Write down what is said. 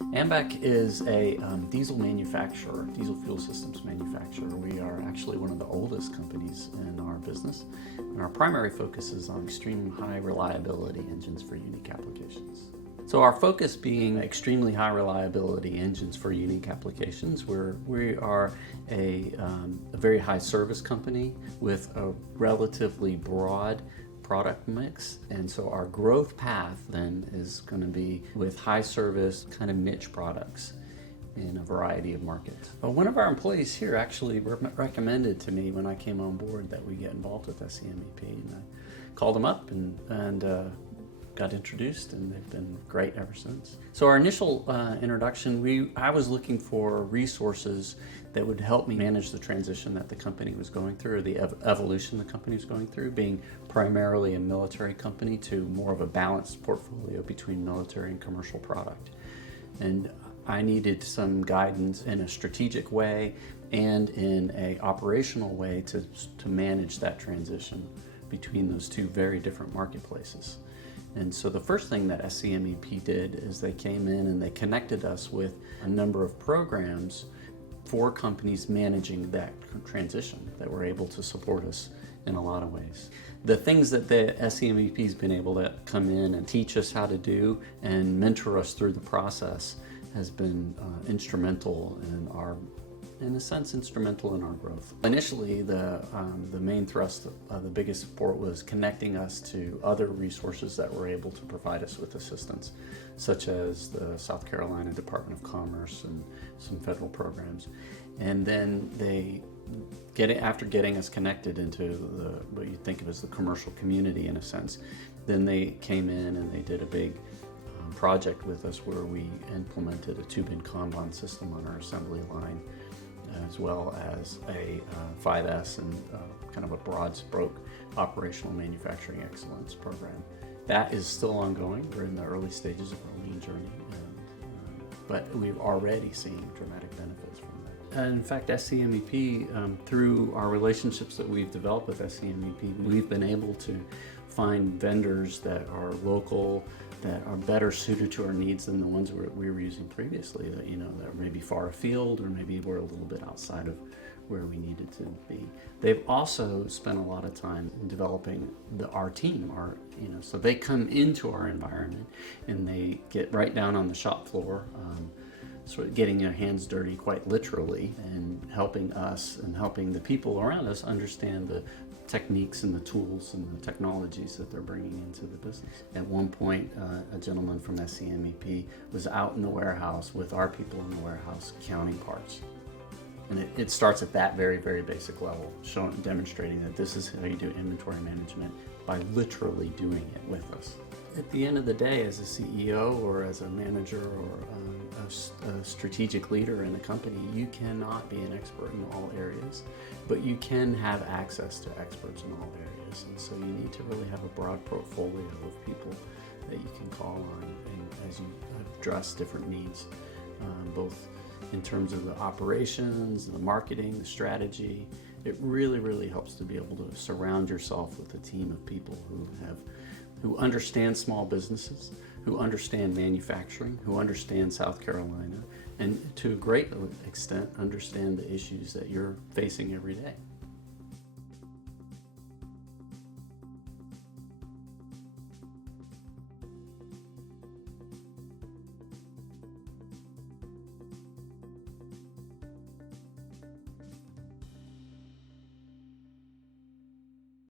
AMBAC is a diesel manufacturer, diesel fuel systems manufacturer. We are actually one of the oldest companies in our business, and our primary focus is on extreme high reliability engines for unique applications. So our focus being extremely high reliability engines for unique applications, we are a very high service company with a relatively broad product mix, and so our growth path then is going to be with high service kind of niche products in a variety of markets. One of our employees here actually recommended to me when I came on board that we get involved with SCMEP, and I called them up and got introduced, and they've been great ever since. So our initial introduction, I was looking for resources that would help me manage the transition that the company was going through, or the evolution the company was going through, being primarily a military company to more of a balanced portfolio between military and commercial product. And I needed some guidance in a strategic way and in an operational way to manage that transition between those two very different marketplaces. And so the first thing that SCMEP did is they came in and they connected us with a number of programs for companies managing that transition that were able to support us in a lot of ways. The things that the SCMEP has been able to come in and teach us how to do and mentor us through the process has been instrumental in our growth. Initially, the main thrust of the biggest support was connecting us to other resources that were able to provide us with assistance, such as the South Carolina Department of Commerce and some federal programs. And then after getting us connected into what you think of as the commercial community in a sense, then they came in and they did a big project with us where we implemented a tube-in Kanban system on our assembly line, as well as a 5S and kind of a broad stroke operational manufacturing excellence program. That is still ongoing. We're in the early stages of our lean journey, but we've already seen dramatic benefits from that. And in fact, SCMEP, through our relationships that we've developed with SCMEP, we've been able to find vendors that are local, that are better suited to our needs than the ones we were using previously, that may be far afield, or maybe we're a little bit outside of where we needed to be. They've also spent a lot of time in developing our team, so they come into our environment and they get right down on the shop floor, sort of getting their hands dirty quite literally, and helping us and helping the people around us understand the techniques and the tools and the technologies that they're bringing into the business. At one point, a gentleman from SCMEP was out in the warehouse with our people in the warehouse counting parts. And it starts at that very, very basic level, demonstrating that this is how you do inventory management by literally doing it with us. At the end of the day, as a CEO or as a manager or a strategic leader in a company, you cannot be an expert in all areas, but you can have access to experts in all areas. And so you need to really have a broad portfolio of people that you can call on as you address different needs, both in terms of the operations, the marketing, the strategy. It really, really helps to be able to surround yourself with a team of people who understand small businesses, who understand manufacturing, who understand South Carolina, and to a great extent understand the issues that you're facing every day.